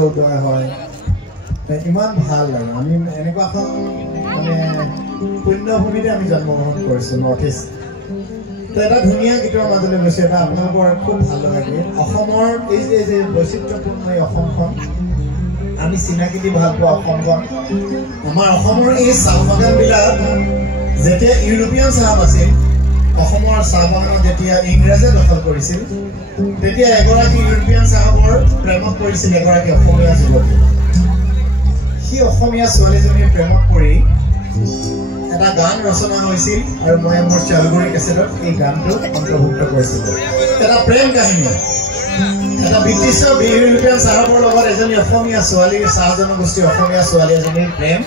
উদয় হয় ইমান ভাল লাগে আমি এনেকুৱা এখন মানে পুণ্যভূমিতে আমি জন্মগ্ৰহণ কৰিছোঁ নৰ্থ ইষ্ট তো এটা ধুনীয়া গীতৰ মাজলৈ গৈছে এটা আপোনালোকৰ খুব ভাল লগা গীত অসমৰ এই যে বৈচিত্ৰ্যপূৰ্ণ এই অসমখন আমি চিনাকি দি ভাল পোৱা অসমখন আমাৰ অসমৰ এই চাহ বাগানবিলাক যেতিয়া ইউৰোপীয়ান চাহ আছিল অসমৰ চাহ বাগানত যেতিয়া ইংৰাজে দখল কৰিছিল তেতিয়া এগৰাকী ইউৰোপীয়ান চাহাবৰ প্ৰেমত পৰিছিল এগৰাকী অসমীয়া যুৱতী সেই অসমীয়া ছোৱালীজনীৰ প্ৰেমত পৰি এটা গান ৰচনা হৈছিল আৰু মই মোৰ চালগুৰি কেছেটত এই গানটো অন্তৰ্ভুক্ত কৰিছিলোঁ এটা প্ৰেম কাহিনী এটা ব্ৰিটিছৰ ইউৰোপীয়ান চাহাবৰ লগত এজনী অসমীয়া ছোৱালীৰ চাহ জনগোষ্ঠীৰ অসমীয়া ছোৱালী এজনীৰ প্ৰেম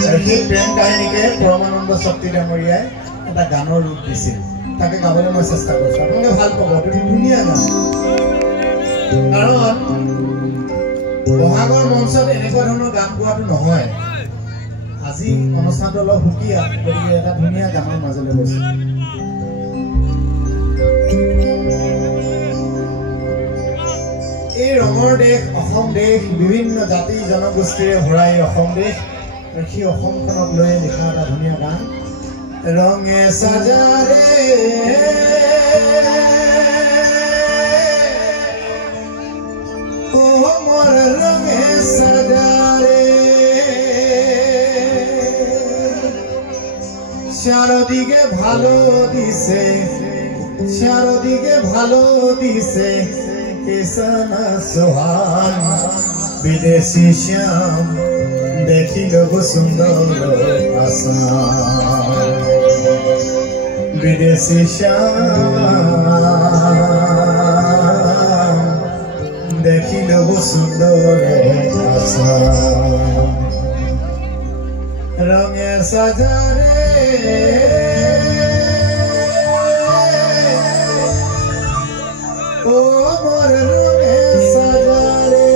আৰু সেই প্ৰেম কাহিনীকে পৰমানন্দ শক্তি ডাঙৰীয়াই এটা গানৰ ৰূপ দিছিল তাকে গাবলৈ মই চেষ্টা কৰিছোঁ আপোনালোকে ভাল পাব এইটো ধুনীয়া গান কাৰণ বহাগৰ মঞ্চত এনেকুৱা ধৰণৰ গান গোৱাটো নহয় আজি অনুষ্ঠানটো অলপ সুকীয়া গতিকে এটা ধুনীয়া গানৰ মাজলৈ গৈছে এই ৰঙৰ দেশ অসম দেশ বিভিন্ন জাতি জনগোষ্ঠীৰে ভৰা এই অসম দেশ সেই অসমখনক লৈ লিখা এটা ধুনীয়া গান ৰঙে সাজাৰে ও মোর রঙে সাজারে চারদিকে ভালো দিছে কিষানা সোহান বিদেশি শ্যাম দেখিল সুন্দর আসাম বিদেশি শ্যাম দেখিল সুন্দর আসাম রঙে সাজারে ও মোর রঙে সাজারে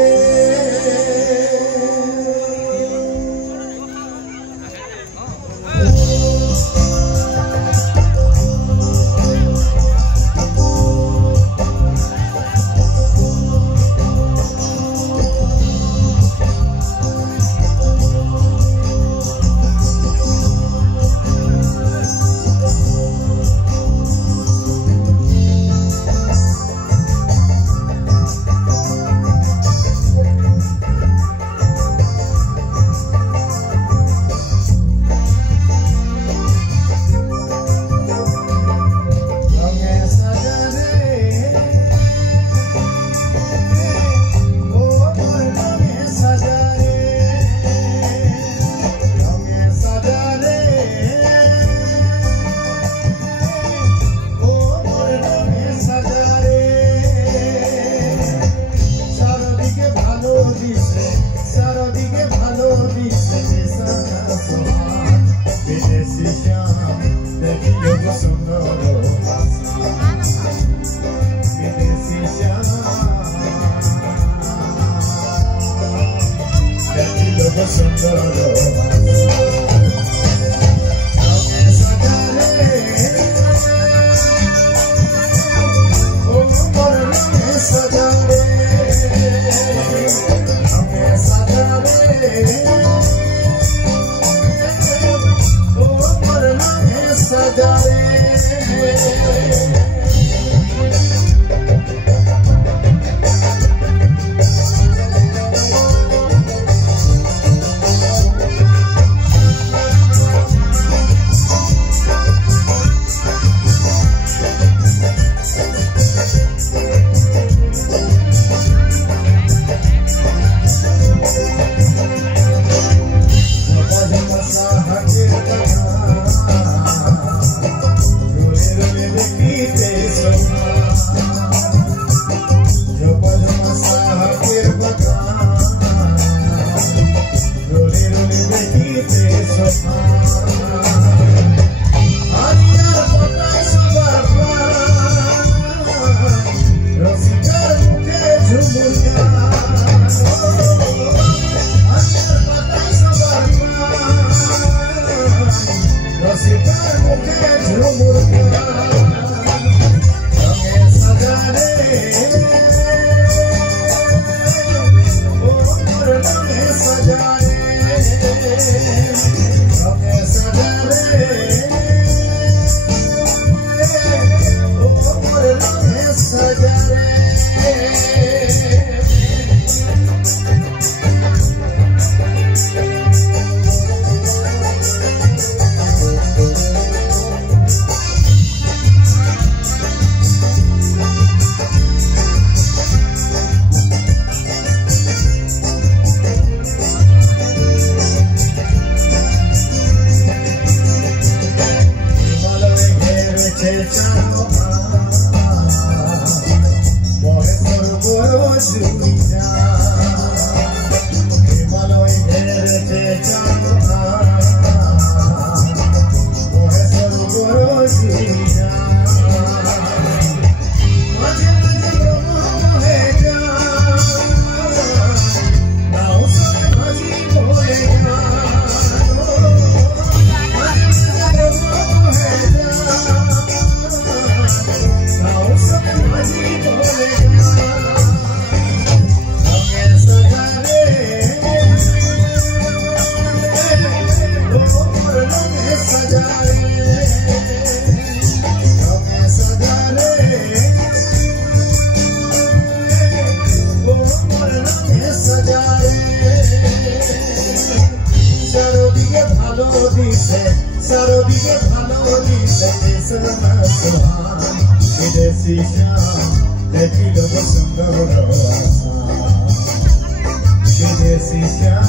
Videsi Shyam